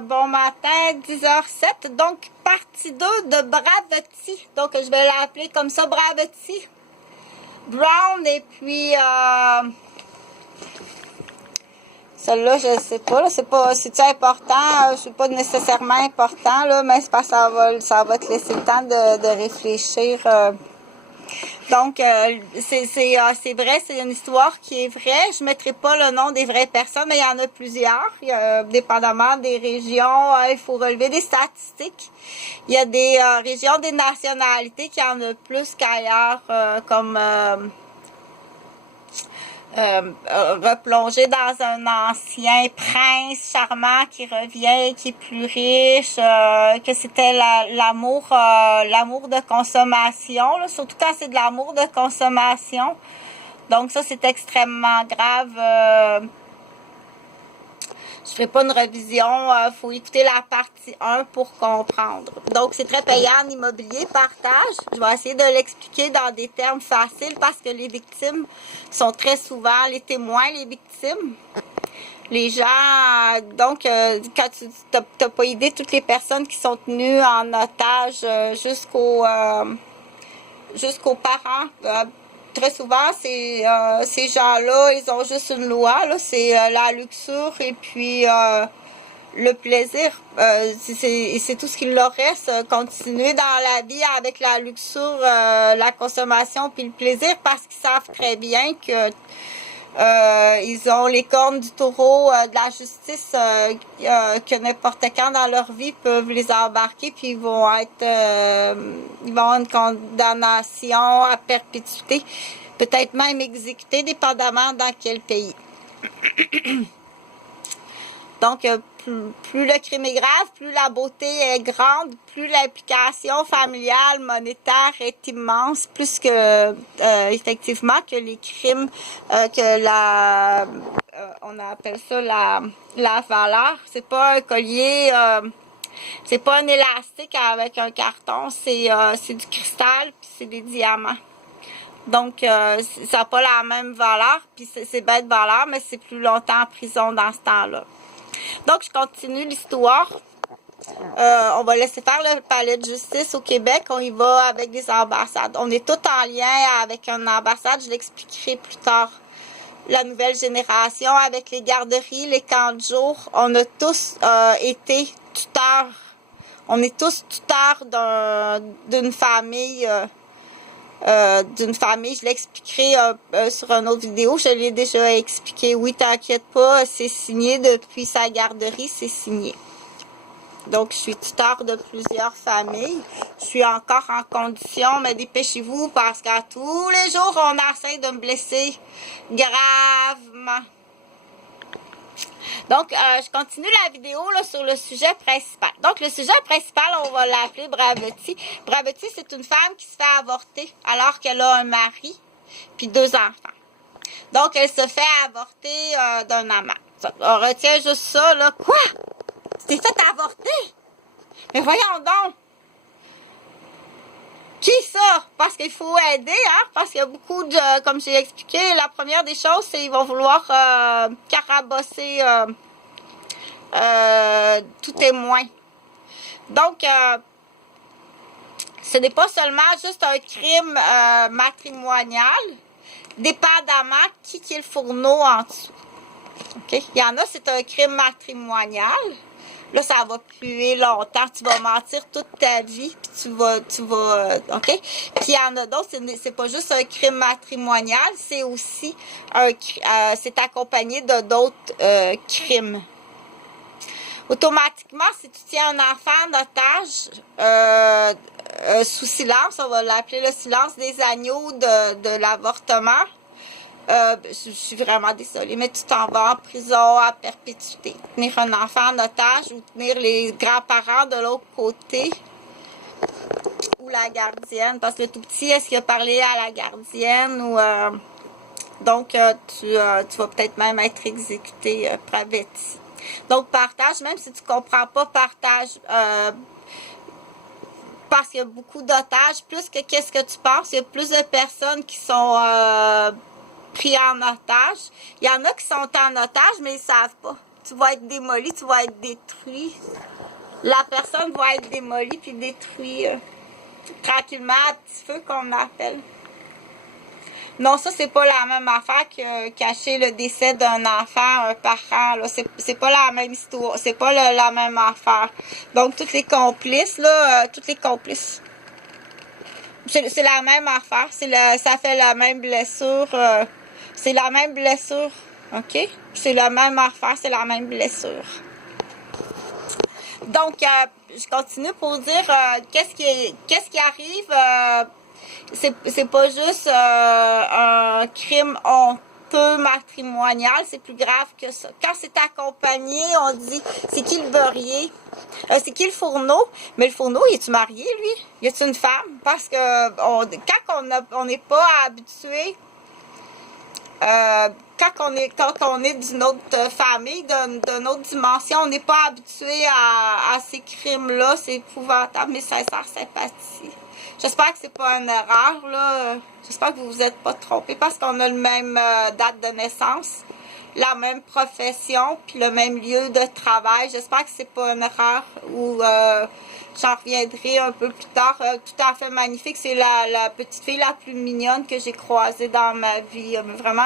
bon matin, 10h07. Donc, partie 2 de Bravati. Donc, je vais l'appeler comme ça, Bravati. Brown, et puis... celle-là, je sais pas, là, c'est-tu important? C'est pas nécessairement important, là, mais c'est parce que ça va te laisser le temps de réfléchir. Donc, c'est vrai, c'est une histoire qui est vraie. Je mettrai pas le nom des vraies personnes, mais il y en a plusieurs. Il y a, dépendamment des régions, il faut relever des statistiques. Il y a des régions, des nationalités qui en ont plus qu'ailleurs, comme... replonger dans un ancien prince charmant qui revient, qui est plus riche, que c'était l'amour de consommation, là, surtout quand c'est de l'amour de consommation. Donc ça, c'est extrêmement grave. Je ferai pas une révision, faut écouter la partie 1 pour comprendre. Donc, c'est très payant en immobilier, partage. Je vais essayer de l'expliquer dans des termes faciles parce que les victimes sont très souvent les témoins, les victimes. Les gens, donc, quand tu n'as pas idée, toutes les personnes qui sont tenues en otage jusqu'aux parents, très souvent, ces gens-là, ils ont juste une loi, là, c'est la luxure et puis le plaisir. C'est tout ce qu'il leur reste, continuer dans la vie avec la luxure, la consommation puis le plaisir, parce qu'ils savent très bien que ils ont les cornes du taureau de la justice que n'importe quand dans leur vie peuvent les embarquer, puis ils vont avoir une condamnation à perpétuité, peut-être même exécutés, dépendamment dans quel pays. Donc, plus le crime est grave, plus la beauté est grande, plus l'implication familiale, monétaire est immense, plus que, effectivement, que les crimes, on appelle ça la valeur. C'est pas un collier, c'est pas un élastique avec un carton, c'est du cristal, puis c'est des diamants. Donc, ça n'a pas la même valeur, puis c'est bête valeur, mais c'est plus longtemps en prison dans ce temps-là. Donc, je continue l'histoire. On va laisser faire le palais de justice au Québec. On y va avec des ambassades. On est tous en lien avec une ambassade. Je l'expliquerai plus tard. La nouvelle génération avec les garderies, les camps de jour. On a tous été tuteurs. On est tous tuteurs d'une famille. Je l'expliquerai sur une autre vidéo, je l'ai déjà expliqué. Oui, t'inquiète pas, c'est signé depuis sa garderie, c'est signé. Donc, je suis tuteur de plusieurs familles. Je suis encore en condition, mais dépêchez-vous parce qu'à tous les jours, on essaie de me blesser gravement. Donc, je continue la vidéo là, sur le sujet principal. Donc, le sujet principal, on va l'appeler Bravati. Bravati, c'est une femme qui se fait avorter alors qu'elle a un mari puis 2 enfants. Donc, elle se fait avorter d'un amant. On retient juste ça, là. Quoi? Tu t'es fait avorter? Mais voyons donc! Qui ça? Parce qu'il faut aider, hein? Parce qu'il y a beaucoup de, comme j'ai expliqué, la première des choses, c'est qu'ils vont vouloir carabosser tout témoin. Donc, ce n'est pas seulement juste un crime matrimonial, dépendamment qui est le fourneau en dessous. Okay? Il y en a, c'est un crime matrimonial. Là, ça va puer longtemps. Tu vas mentir toute ta vie, puis tu vas, OK? Puis il y en a d'autres, c'est pas juste un crime matrimonial, c'est aussi c'est accompagné de d'autres crimes. Automatiquement, si tu tiens un enfant en otage, sous silence, on va l'appeler le silence des agneaux de l'avortement, je suis vraiment désolée, mais tu t'en vas en prison à perpétuité. Tenir un enfant en otage ou tenir les grands-parents de l'autre côté ou la gardienne, parce que le tout petit, est-ce qu'il a parlé à la gardienne ou... donc, tu vas peut-être même être exécuté Bravati. Donc, partage, même si tu comprends pas, partage... parce qu'il y a beaucoup d'otages, plus que qu'est-ce que tu penses, il y a plus de personnes qui sont... pris en otage. Il y en a qui sont en otage, mais ils ne savent pas. tu vas être démoli, tu vas être détruit. La personne va être démolie puis détruite tranquillement à petit feu qu'on appelle. Non, ça, c'est pas la même affaire que cacher le décès d'un enfant, un parent. C'est pas la même histoire. C'est pas la même affaire. Donc, toutes les complices, là, toutes les complices. C'est la même affaire. Ça fait la même blessure. C'est la même blessure. OK? C'est la même affaire, c'est la même blessure. Donc, je continue pour dire qu'est-ce qui arrive. C'est pas juste un crime honteux matrimonial, c'est plus grave que ça. Quand c'est accompagné, on dit c'est qui le beurrier? C'est qui le fourneau? Mais le fourneau, il est-tu marié, lui? Y a-tu une femme? Parce que quand on n'est pas habitué, quand on est d'une autre famille, d'une autre dimension, on n'est pas habitué à ces crimes-là. C'est épouvantable, mes sincères sympathies. J'espère que c'est pas une erreur, là. J'espère que vous vous êtes pas trompés parce qu'on a le même date de naissance, la même profession, puis le même lieu de travail. J'espère que c'est pas une erreur ou j'en reviendrai un peu plus tard. Tout à fait magnifique. C'est la petite fille la plus mignonne que j'ai croisée dans ma vie. Vraiment